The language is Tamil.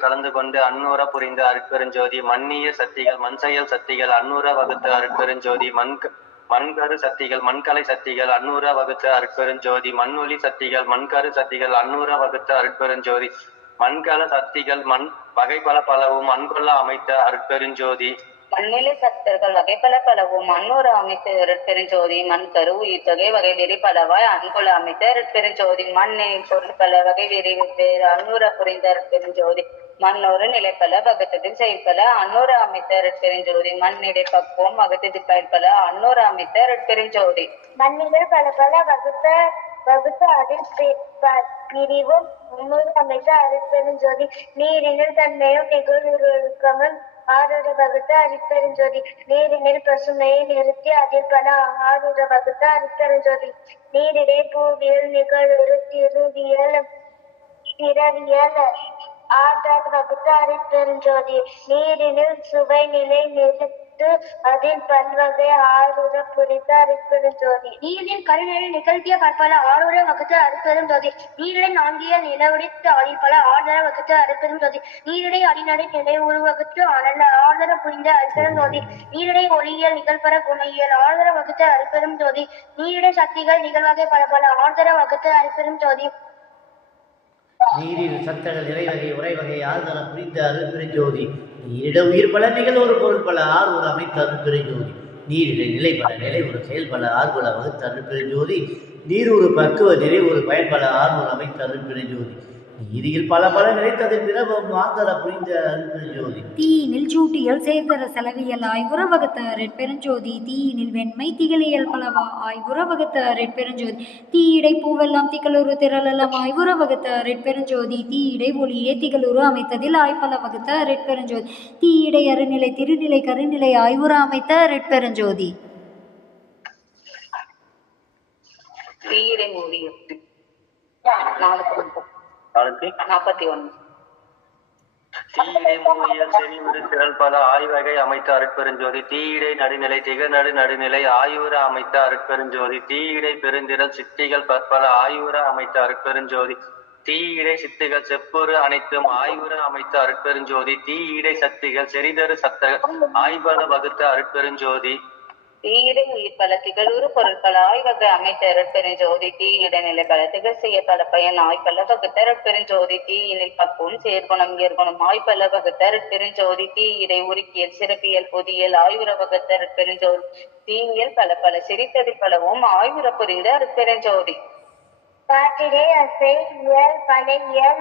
கலந்து கொண்டு அன்னூர புரிந்த அருட்பெருஞ்சோதி மன்னிய சக்திகள் மண்செயல் சக்திகள் அன்னூர வகுத்த அருட்பெருஞ்சோதி மண்கரு சக்திகள் மண்கலை சக்திகள் அன்னூர வகுத்த அருட்பெருஞ்சோதி மண்ணொலி சக்திகள் மண்கரு சக்திகள் அன்னூர வகுத்த அருட்பெருஞ்சோதி மண்கல சக்திகள் மண் வகைபல பலவும் அன்கொள்ள அமைத்த அருட்பெருஞ்சோதி மண்ணிலை சக்தர்கள் வகைப்பல பலவும் அன்னூர அமைத்த அருட்பெருஞ்சோதி மண் கரு உயிர்த்தொகை வகை வெறி பலவாய் அன்கொள்ள அமைத்த அருட்பெருஞ்சோதி மண்ணை பொருட்பல வகை வெறி வேறு அன்னூர புரிந்த அருட்பெருஞ்சோதி மண்ணொரு நிலைப்பல வகுத்ததில் செயல்பல அன்னூர அமைத்த அருட்பெருஞ்சோதி மண்ணிடை பக்குவம் வகுத்தது பயன்பல அன்னூர அமைத்த அருட்பெருஞ்சோதி மண்ணிகள் பல பல வகுத்து அதில் பிரிவும் முன்னூறு அமைத்த அருட்பெருஞ்சோதி நீரினில் தன்மையும் நிகழ்வுக்கமும் ஆறுற வகுத்த அருட்பெருஞ்சோதி நீரினில் பசுமையை நிறுத்தி அதில் பல ஆறுற வகுத்த அருட்பெருஞ்சோதி நீரிடை பூவியல் நிகழ்வு திருவியல் பிறவியல் ஆதார் வகுத்த அருட்பெருஞ்சோதி நீரினில் சுவை நிலை நிறுத்து அதில் பல்வகை ஆறுற புரிந்த அருட்பெருஞ்சோதி நீரின் கருநிலை நிகழ்த்திய பற்பல ஆறுற வகுத்த அருட்பெருஞ்சோதி நீரிடை நான்கிய நிலவடித்து அதில் பல ஆறுதர வகுத்த அருட்பெருஞ்சோதி நீரிடை அடிநடை நிலை உருவகுத்து ஆறுதர புரிந்த அருட்பெருஞ்சோதி நீரிடை ஒளியியல் நிகழ்பர குணையியல் ஆறுதர வகுத்த அருட்பெருஞ்சோதி நீரிடை சக்திகள் நிகழ்வகை பல ஆறுதர வகுத்த அருட்பெருஞ்சோதி நீரில் சத்தங்கள் நிறைவகை உரைவகை ஆறுதல புரிந்த அருட்பெருஞ்சோதி நீரிட உயிர் பல நிகழ் ஒரு பொருள் பல ஆறு ஒரு அமைத்த அருட்பெருஞ்சோதி நீரிட நிலை பல நிலை ஒரு செயல் பல ஆறுபல வகுத்த அருட்பெருஞ்சோதி நீர் ஒரு பக்குவ நிலை ஒரு பயன்பல ஆறு ஒரு அமைத்த அருட்பெருஞ்சோதி நீரில் பல பல நினைத்ததில் பிறவும் ஆந்தர புரிந்த அருட்பெருஞ்சோதி தீயினில் சூட்டியல் சேர்தர செலவியல் ஆய்வுற வகுத்த அருட்பெருஞ்சோதி தீயினில் வெண்மை திகழியல் பலவா ஆய்வுற வகுத்த அருட்பெருஞ்சோதி தீயிடை பூவெல்லாம் திகழுறு திரளெல்லாம் ஆய்வுற வகுத்த அருட்பெருஞ்சோதி தீயிடை ஒளியே திகழுறு அமைத்ததில் ஆய்பல வகுத்த அருட்பெருஞ்சோதி தீயிடை அருநிலை திருநிலை கருநிலை ஆய்வுற அமைத்த அருட்பெருஞ்சோதி தீயிடை மூடிய 41 தீயிடை மூவியல் செவிவிடு திரள் பல ஆய்வகை அமைத்த அருட்பெருஞ்சோதி தீயிடை நடுநிலை திகநடு நடுநிலை ஆயுற அமைத்த அருட்பெருஞ்சோதி தீயிடை பெருந்திரள் சித்திகள் பற்பல ஆயுற அமைத்த அருட்பெருஞ்சோதி தீயிடை சித்திகள் செப்பொரு அனைத்தும் ஆய்வுற அமைத்த அருட்பெருஞ்சோதி தீயிடை சக்திகள் செறிதரு சத்தர்கள் ஆய்வன வகுத்த அருட்பெருஞ்சோதி தீயிடை உயிர் பல திகழூறு பொருட்கள் ஆய்வகை அமைத்த அருட்பெருஞ்சோதி தீயிட நிலை பல திகழ் செய்ய பல பயன் ஆய்பல வகுத்த அருட்பெருஞ்சோதி தீயினில் பக்குவம் சேர்குணம் ஏற்குணம் ஆய்பல வகுத்த அருட்பெருஞ்சோதி தீயிடை உருக்கியல் சிறப்பியல் பொதியல் ஆய்வுற வகுத்த அருட்பெருஞ்சோதி தீயியல் பல பல சிரித்ததில் பலவும் ஆய்வுற புரிந்த அருட்பெருஞ்சோதி காற்றிடை அசை இயல் பல இயல்